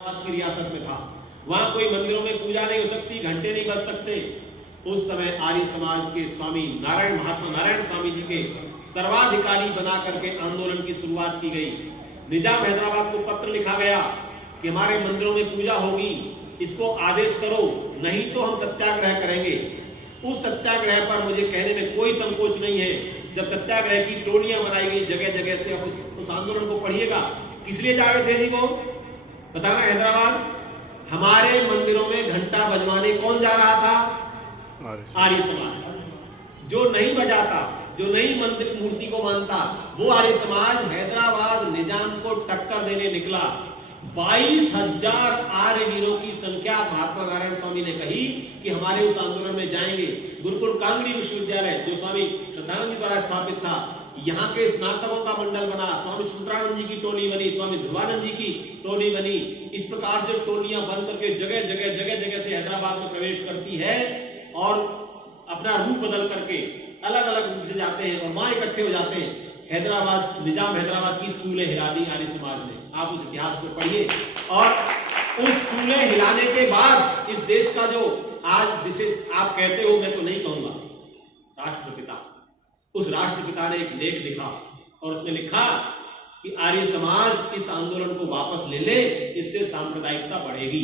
की रियासत में था। वहां कोई मंदिरों में पूजा नहीं हो सकती, घंटे नहीं बज सकते। उस समय आर्य समाज के स्वामी महात्मा नारायण स्वामी जी के सर्वाधिकारी बना करके आंदोलन की शुरुआत की गई। निजाम हैदराबाद को पत्र लिखा गया कि हमारे मंदिरों में पूजा होगी, इसको आदेश करो, नहीं तो हम सत्याग्रह करेंगे। उस सत्याग्रह पर मुझे कहने में कोई संकोच नहीं है। जब सत्याग्रह की टोलियां बनाई गई जगह जगह से, अब उस आंदोलन को पढ़िएगा। किस लिए जा रहे थे जी वो बताना? हैदराबाद। हमारे मंदिरों में घंटा बजवाने कौन जा रहा था? आर्य समाज। जो नहीं बजाता, जो नहीं मंदिर मूर्ति को मानता, वो आर्य समाज हैदराबाद निजाम को टक्कर देने निकला। 22,000 आर्य वीरों की संख्या महात्मा नारायण स्वामी ने कही कि हमारे उस आंदोलन में जाएंगे। गुरुकुल कांगड़ी विश्वविद्यालय जो स्वामी श्रद्धानंद जी द्वारा स्थापित था, यहाँ के स्नातकों का मंडल बना, स्वामी सुंदरानंद जी की टोली बनी, स्वामी ध्रुवानंद जी की टोली बनी। इस प्रकार से टोलियां बन करके जगह जगह से हैदराबाद में प्रवेश करती है और अपना रूप बदल करके अलग अलग रूप से जाते हैं और वहां इकट्ठे हो जाते हैं। हैदराबाद, निजाम हैदराबाद की चूल्हे हिला दी आर्य समाज ने। आप उस इतिहास को पढ़िए। और उस चूल्हे हिलाने के बाद इस देश का जो आज जिसे आप कहते हो, मैं तो नहीं कहूंगा, राष्ट्रपिता, उस राष्ट्रपिता ने एक लेख लिखा और उसने लिखा कि आर्य समाज इस आंदोलन को वापस ले ले, इससे सांप्रदायिकता बढ़ेगी।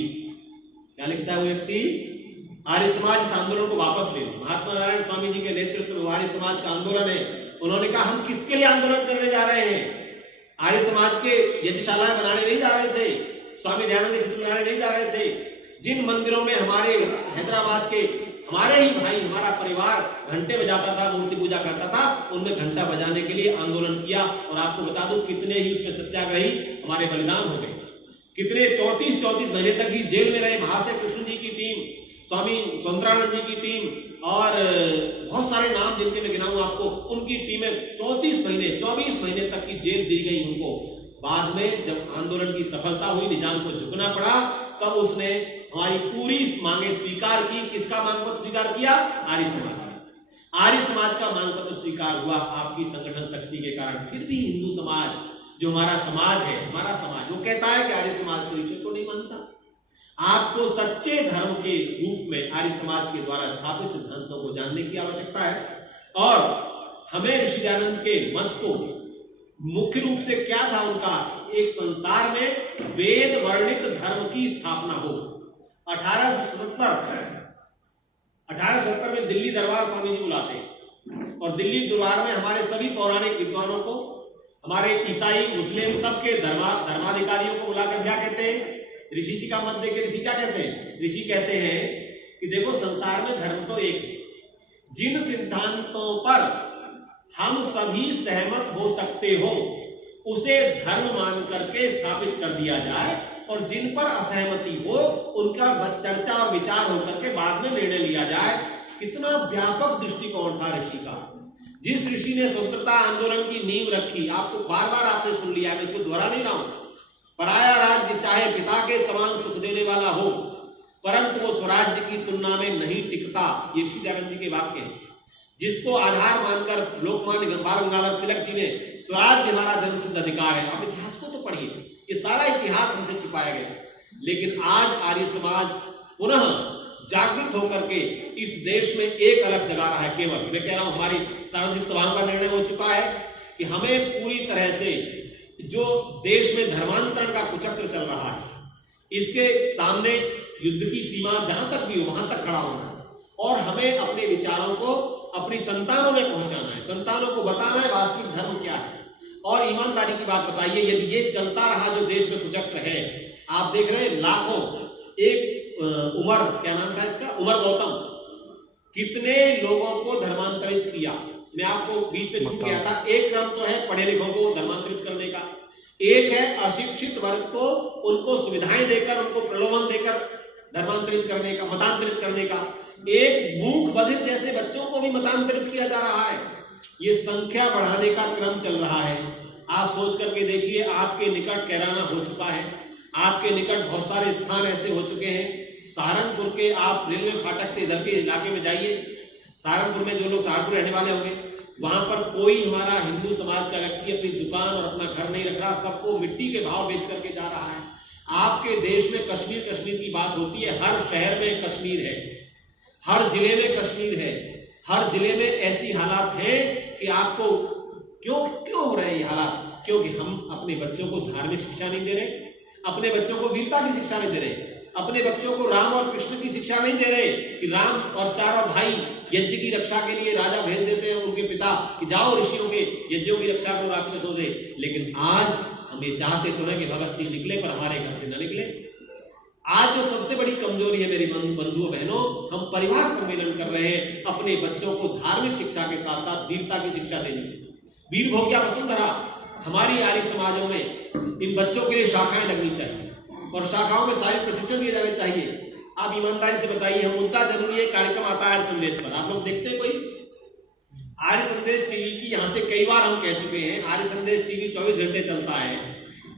क्या लिखता है वो व्यक्ति? आर्य समाज इस आंदोलन को वापस ले ले। महात्मा नारायण स्वामी जी के नेतृत्व में आर्य समाज का आंदोलन है। उन्होंने कहा हम किसके लिए आंदोलन करने जा रहे हैं? आर्य समाज के यज्ञशालाएं बनाने नहीं जा रहे थे, स्वामी दयानंद चित्र बनाने नहीं जा रहे थे। जिन मंदिरों में हमारे हैदराबाद के हमारे ही भाई, हमारा परिवार घंटे बजाता था, मूर्ति पूजा करता था, उनमें घंटा बजाने के लिए आंदोलन किया। और आपको बता दूं कितने ही उसमें सत्याग्रही हमारे बलिदान हो गए। कितने 34 महीने तक ही जेल में रहे। महाशय कृष्ण जी की टीम, स्वामी सुंदरानंद जी की टीम और बहुत सारे नाम जिनके मैं गिनाऊं आपको, उनकी टीमें 24 महीने तक की जेल दी गई उनको। बाद में जब आंदोलन की सफलता हुई, निजाम को झुकना पड़ा, तब उसने हमारी पूरी मांगे स्वीकार की। किसका मांग पत्र स्वीकार किया? आर्य समाज का। आर्य समाज का मांग पत्र स्वीकार हुआ आपकी संगठन शक्ति के कारण। फिर भी हिंदू समाज, जो हमारा समाज है, हमारा समाज, वो कहता है कि आर्य समाज तो ईश्वर को नहीं मानता। आपको सच्चे धर्म के रूप में आर्य समाज के द्वारा स्थापित सिद्धांतों को जानने की आवश्यकता है। और हमें ऋषि दयानंद के मत को मुख्य रूप से क्या था उनका? एक संसार में वेद वर्णित धर्म की स्थापना हो। 1870 में दिल्ली दरबार स्वामी जी बुलाते और दिल्ली दरबार में हमारे सभी पौराणिक विद्वानों को, हमारे ईसाई मुस्लिम सबके धर्माधिकारियों को बुलाकर क्या कहते हैं? ऋषि जी का मत देके ऋषि क्या कहते हैं? ऋषि कहते हैं कि देखो संसार में धर्म तो एक है, जिन सिद्धांतों पर हम सभी सहमत हो सकते हो उसे धर्म मान करके स्थापित कर दिया जाए, और जिन पर असहमति हो उनका चर्चा और विचार होकर के बाद में निर्णय लिया जाए। कितना व्यापक दृष्टिकोण था ऋषि का। जिस ऋषि ने स्वतंत्रता आंदोलन की नींव रखी, आपको बार बार आपने सुन लिया, मैं इसको दोहरा नहीं रहा हूं। पराया राज्य चाहे पिता के समान सुख देने वाला हो, परंतु वो स्वराज्य की तुलना में नहीं टिकता। ये ऋषि दयानंद जी के वाक्य हैं, जिसको आधार मानकर लोकमान्य बाल गंगाधर तिलक जी ने स्वराज्य हमारा जन्मसिद्ध अधिकार है। आप इतिहास को तो पढ़िए, ये सारा इतिहास हमसे छिपाया गया। लेकिन आज आर्य समाज पुनः जागृत होकर के इस देश में एक अलग जगा रहा है। केवल मैं कह रहा हूं, हमारी सार्वजनिक सभाओं का निर्णय हो चुका है कि हमें पूरी तरह से जो देश में धर्मांतरण का कुचक्र चल रहा है, इसके सामने युद्ध की सीमा जहां तक भी हो वहां तक खड़ा होना है। और हमें अपने विचारों को अपनी संतानों में पहुंचाना है, संतानों को बताना है वास्तविक धर्म क्या है। और ईमानदारी की बात बताइए, यदि ये चलता रहा जो देश में कुचक्र है, आप देख रहे हैं लाखों, एक उमर, क्या नाम था इसका, उमर गौतम, कितने लोगों को धर्मांतरित किया। मैं आपको बीच में छूट गया था। एक क्रम तो है पढ़े लिखों को धर्मांतरित करने का, एक है अशिक्षित वर्ग को उनको सुविधाएं देकर, उनको प्रलोभन देकर धर्मांतरित करने का, मतांतरित करने का। एक मूक बधिर जैसे बच्चों को भी मतांतरित किया जा रहा है। ये संख्या बढ़ाने का क्रम चल रहा है। आप सोच करके देखिए, आपके निकट कैराना हो चुका है, आपके निकट बहुत सारे स्थान ऐसे हो चुके हैं। सहारनपुर के आप रेलवे फाटक से इधर के इलाके में जाइए, सहारनपुर में जो लोग सहारनपुर रहने वाले होंगे, वहां पर कोई हमारा हिंदू समाज का व्यक्ति अपनी दुकान और अपना घर नहीं रख रहा, सबको मिट्टी के भाव बेच करके जा रहा है। आपके देश में कश्मीर कश्मीर की बात होती है, हर शहर में कश्मीर है, हर जिले में कश्मीर है, हर जिले में ऐसी हालात हैं कि आपको क्यों हो रहे हैं ये हालात? क्योंकि हम अपने बच्चों को धार्मिक शिक्षा नहीं दे रहे, अपने बच्चों को वीरता की शिक्षा नहीं दे रहे, अपने बच्चों को राम और कृष्ण की शिक्षा नहीं दे रहे कि राम और चारों भाई यज्ञ की रक्षा के लिए राजा भेज देते हैं उनके पिता कि जाओ ऋषियों के यज्ञों की रक्षा करो राक्षसों से। लेकिन आज हम ये चाहते तो नहीं कि भगत सिंह निकले पर हमारे घर से न निकले। आज जो सबसे बड़ी कमजोरी है मेरी बंधुओं बहनों, हम परिवार सम्मेलन कर रहे हैं अपने बच्चों को धार्मिक शिक्षा के साथ साथ वीरता की शिक्षा देनी। वीर भोग्या वसुंधरा हमारी आर्य समाजों में इन बच्चों के लिए शाखाएं लगनी चाहिए और शाखाओं में सारे प्रशिक्षण दिए जाने चाहिए। आप ईमानदारी से बताइए, हम मुद्दा जरूरी है कार्यक्रम आता है आर्य संदेश पर, आप लोग देखते हैं कोई? आर्य संदेश टीवी की यहाँ से कई बार हम कह चुके हैं, आर्य संदेश टीवी 24 घंटे चलता है,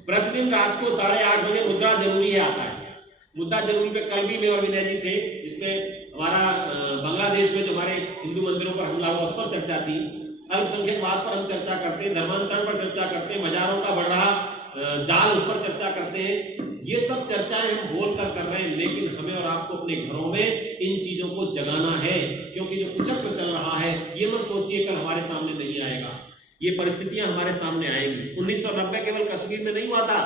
प्रतिदिन रात को 8:30 बजे मुद्दा जरूरी है आता है। मुद्दा जरूरी पे कल भी मैं और विनय जी थे, जिसमें हमारा बांग्लादेश में जो हमारे हिंदू मंदिरों पर हमला हुआ उस पर चर्चा थी, अल्पसंख्यकवाद पर हम चर्चा करते हैं, धर्मांतरण पर चर्चा करते हैं, मजारों का बढ़ रहा जाल उस पर चर्चा करते हैं। ये सब चर्चाएं हम बोल कर रहे हैं, लेकिन हमें और आपको अपने घरों में इन चीजों को जगाना है, क्योंकि जो कुचक्र चल रहा है ये मत सोचिए कल हमारे सामने नहीं आएगा, ये परिस्थितियां हमारे सामने आएंगी। 1990 केवल कश्मीर में नहीं हुआ था,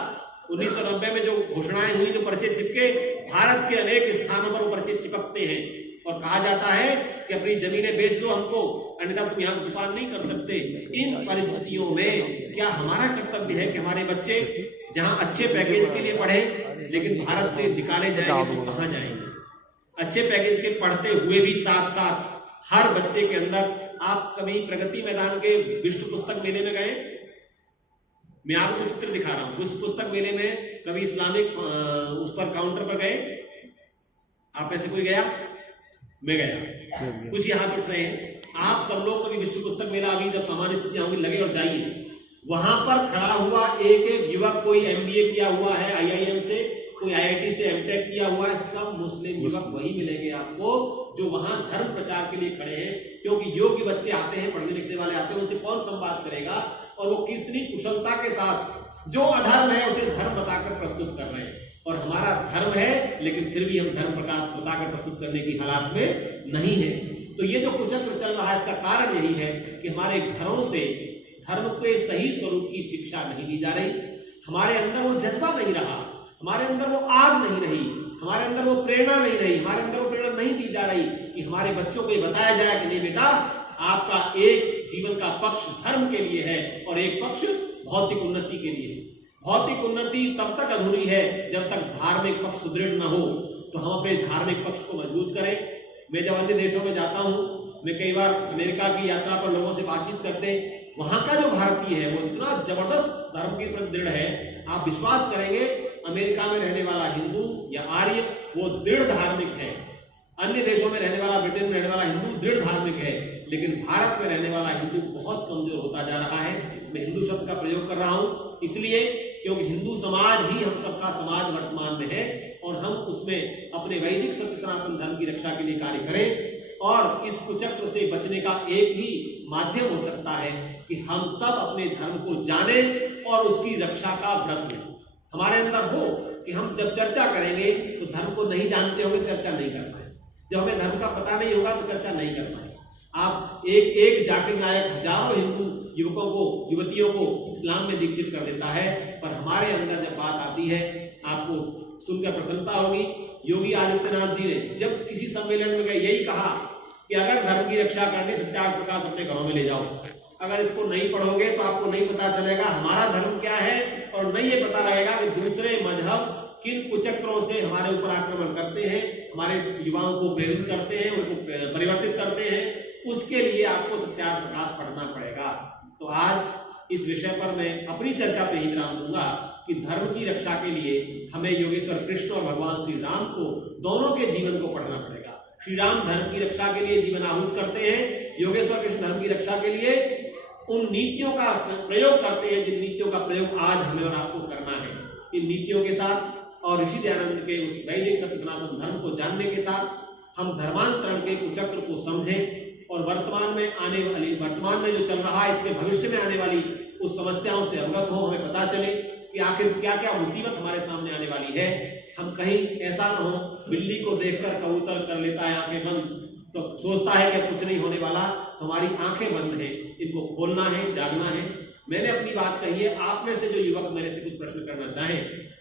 1990 में जो घोषणाएं हुई, जो पर्चे चिपके, भारत के अनेक स्थानों पर वो पर्चे चिपकते हैं और कहा जाता है कि अपनी जमीनें बेच दो हमको, अन्यथा तुम यहाँ दुकान नहीं कर सकते। इन परिस्थितियों में क्या हमारा कर्तव्य है कि हमारे बच्चे जहां अच्छे पैकेज के लिए पढ़े, लेकिन भारत से निकाले जाएंगे तो कहां जाएंगे? अच्छे पैकेज के पढ़ते हुए भी साथ साथ हर बच्चे के अंदर, आप कभी प्रगति मैदान के विश्व पुस्तक मेले में गए? मैं आपको चित्र दिखा रहा हूं, विश्व पुस्तक मेले में कभी इस्लामिक उस पर काउंटर पर गए? आप ऐसे कोई गया? मैं गया, कुछ यहाँ कुछ रहे हैं। आप सब लोग कभी विश्व पुस्तक मेला अभी जब सामान्य स्थितियां होंगी लगे और जाइए, वहां पर खड़ा हुआ एक युवक, कोई MBA किया हुआ है IIM से, कोई IIT से MTech किया हुआ है, सब मुस्लिम युवक वही मिलेंगे आपको जो वहां धर्म प्रचार के लिए खड़े हैं। क्योंकि योग्य बच्चे आते हैं, पढ़ने लिखने वाले आते हैं, उनसे कौन संवाद करेगा? और वो कितनी कुशलता के साथ जो अधर्म है उसे धर्म बताकर प्रस्तुत कर रहे हैं। और हमारा धर्म है, लेकिन फिर भी हम धर्म बताकर प्रस्तुत करने की हालात में नहीं है। तो ये जो कुचक्र चल रहा है, इसका कारण यही है कि हमारे घरों से धर्म के सही स्वरूप की शिक्षा नहीं दी जा रही, हमारे अंदर वो जज्बा नहीं रहा, हमारे अंदर वो आग नहीं रही, हमारे अंदर वो प्रेरणा नहीं रही, हमारे अंदर वो प्रेरणा नहीं दी जा रही कि हमारे बच्चों को ये बताया जाए कि नहीं बेटा, आपका एक जीवन का पक्ष धर्म के लिए है और एक पक्ष भौतिक उन्नति के लिए है। भौतिक उन्नति तब तक अधूरी है जब तक धार्मिक पक्ष सुदृढ़ न हो। तो हम अपने धार्मिक पक्ष को मजबूत करें। मैं जब अन्य देशों में जाता हूँ, मैं कई बार अमेरिका की यात्रा पर लोगों से बातचीत करते, वहां का जो भारतीय है वो इतना जबरदस्त धर्म के प्रति दृढ़ है, आप विश्वास करेंगे अमेरिका में रहने वाला हिंदू या आर्य वो दृढ़ धार्मिक है, अन्य देशों में रहने वाला, ब्रिटेन में रहने वाला हिंदू दृढ़ धार्मिक है, लेकिन भारत में रहने वाला हिंदू बहुत कमजोर होता जा रहा है। मैं हिंदू शब्द का प्रयोग कर रहा हूं इसलिए क्योंकि हिंदू समाज ही हम सबका समाज वर्तमान में है और हम उसमें अपने वैदिक सत्य सनातन धर्म की रक्षा के लिए कार्य करें। और इस कुचक्र से बचने का एक ही माध्यम हो सकता है कि हम सब अपने धर्म को जाने और उसकी रक्षा का व्रत लें। हमारे अंदर हो कि हम जब चर्चा करेंगे तो धर्म को नहीं जानते होंगे, चर्चा नहीं कर पाए। जब हमें धर्म का पता नहीं होगा तो चर्चा नहीं कर पाए। आप एक जाकिर नायक हजारों हिंदू युवकों को, युवतियों को इस्लाम में दीक्षित कर देता है, पर हमारे अंदर जब बात आती है, आपको सुनकर प्रसन्नता होगी, योगी आदित्यनाथ जी ने जब किसी सम्मेलन में गए यही कहा कि अगर धर्म की रक्षा करनी, सत्याग्रह प्रकाश अपने घरों में ले जाओ। अगर इसको नहीं पढ़ोगे तो आपको नहीं पता चलेगा हमारा धर्म क्या है और नहीं ये पता रहेगा कि दूसरे मजहब किन कुचक्रों से हमारे ऊपर आक्रमण करते हैं, हमारे युवाओं को प्रेरित करते हैं, उनको परिवर्तित करते हैं। उसके लिए आपको सत्याग्रह प्रकाश पढ़ना पड़ेगा। तो आज इस विषय पर मैं अपनी चर्चा पे ही विराम दूंगा कि धर्म की रक्षा के लिए हमें योगेश्वर कृष्ण और भगवान श्री राम को, दोनों के जीवन को पढ़ना पड़ेगा। श्री राम धर्म की रक्षा के लिए जीवन आहूत करते हैं, योगेश्वर कृष्ण धर्म की रक्षा के लिए उन नीतियों का प्रयोग करते हैं जिन नीतियों का प्रयोग आज हमें और आपको करना है। इन नीतियों के साथ और ऋषि दयानंद के उस वैदिक सत्य सनातन धर्म को जानने के साथ हम धर्मांतरण के कुचक्र को समझें और वर्तमान में जो चल रहा है, इसके भविष्य में आने वाली उस समस्याओं से अवगत हो, हमें पता चले कि आखिर क्या क्या मुसीबत हमारे सामने आने वाली है। हम कहीं ऐसा न हो बिल्ली को देखकर कबूतर कर लेता है आंखें बंद, तो सोचता है कि कुछ नहीं होने वाला, तो हमारी आंखें बंद है, इनको खोलना है, जागना है। मैंने अपनी बात कही है, आप में से जो युवक मेरे से कुछ प्रश्न करना चाहें,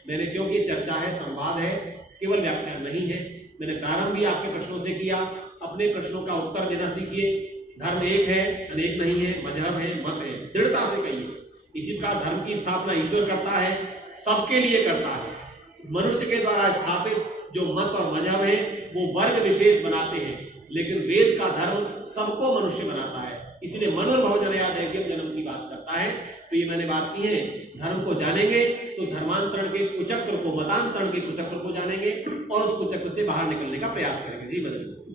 मैंने, क्योंकि ये चर्चा है, संवाद है, केवल व्याख्यान नहीं है, मैंने प्रारंभ भी आपके प्रश्नों से किया। अपने प्रश्नों का उत्तर देना सीखिए। धर्म एक है, अनेक नहीं है, मजहब है, मत है, दृढ़ता से कहिए। इसी प्रकार धर्म की स्थापना ईश्वर करता है, सबके लिए करता है। मनुष्य के द्वारा स्थापित जो मत और मजहब है वो वर्ग विशेष बनाते हैं, लेकिन वेद का धर्म सबको मनुष्य बनाता है। इसलिए मनुर्भवजनया दैव्यम जन्म की बात करता है। तो ये मैंने बात की है, धर्म को जानेंगे तो धर्मांतरण के कुचक्र को, मतांतरण के कुचक्र को जानेंगे और उस कुचक्र से बाहर निकलने का प्रयास करेंगे। जी बदल